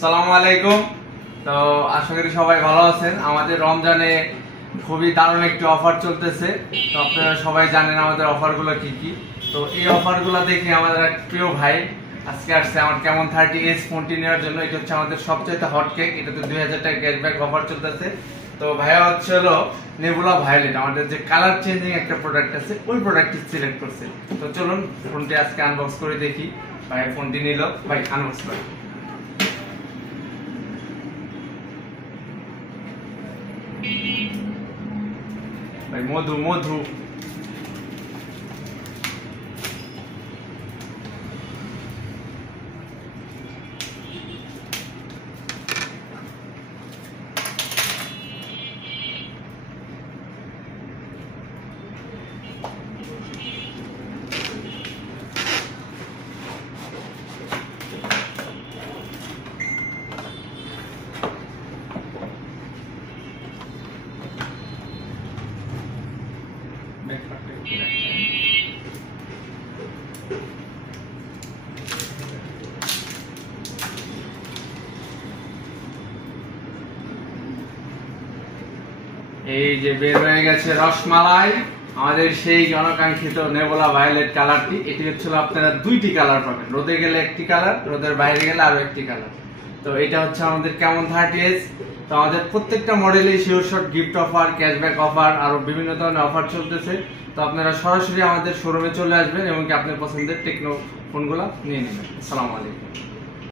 আসসালামু আলাইকুম। তো আশা করি সবাই ভালো আছেন। আমাদের রমজানে খুবই দারুণ একটি অফার চলতেছে। তো আপনারা সবাই জানেন আমাদের অফারগুলো কি কি। তো এই অফারগুলো দেখে আমাদের এক প্রিয় ভাই আজকে আসছে আমার কেমন 30s ফোনটি নেওয়ার জন্য। এটা হচ্ছে আমাদের সবচেয়ে হট কেক। এটাতে 2000 টাকা ক্যাশব্যাক অফার চলতেছে। তো ভাইয়া হচ্ছে হলো নেবুলা ভায়োলেট, আমাদের যে কালার চেঞ্জিং একটা প্রোডাক্ট আছে ওই প্রোডাক্টটি সিলেক্ট করছে। তো চলুন ফোনটি আজকে আনবক্স করে দেখি। ভাই ফোনটি নিল, ভাই আনবক্স করে। ভাই মধু মধু এই যে বের হয়ে গেছে রসমালাই, আমাদের সেই জনকাঙ্ক্ষিত নেবুলা ভায়োলেট কালারটি। এটি হচ্ছে আপনারা দুইটি কালার পাবেন, রোদে গেলে একটি কালার, রোদের বাইরে গেলে আরো একটি কালার। তো এটা হচ্ছে আমাদের কেমন 30s। তো আমাদের প্রত্যেকটা মডেলে sure shot gift offer, cashback offer, আরো বিভিন্ন ধরনের অফার চলতেছে। তো আপনারা সরাসরি আমাদের শোরুমে চলে আসবেন এবং কি আপনার পছন্দের টেকনো ফোনগুলো নিয়ে নেবেন। আসসালামু আলাইকুম।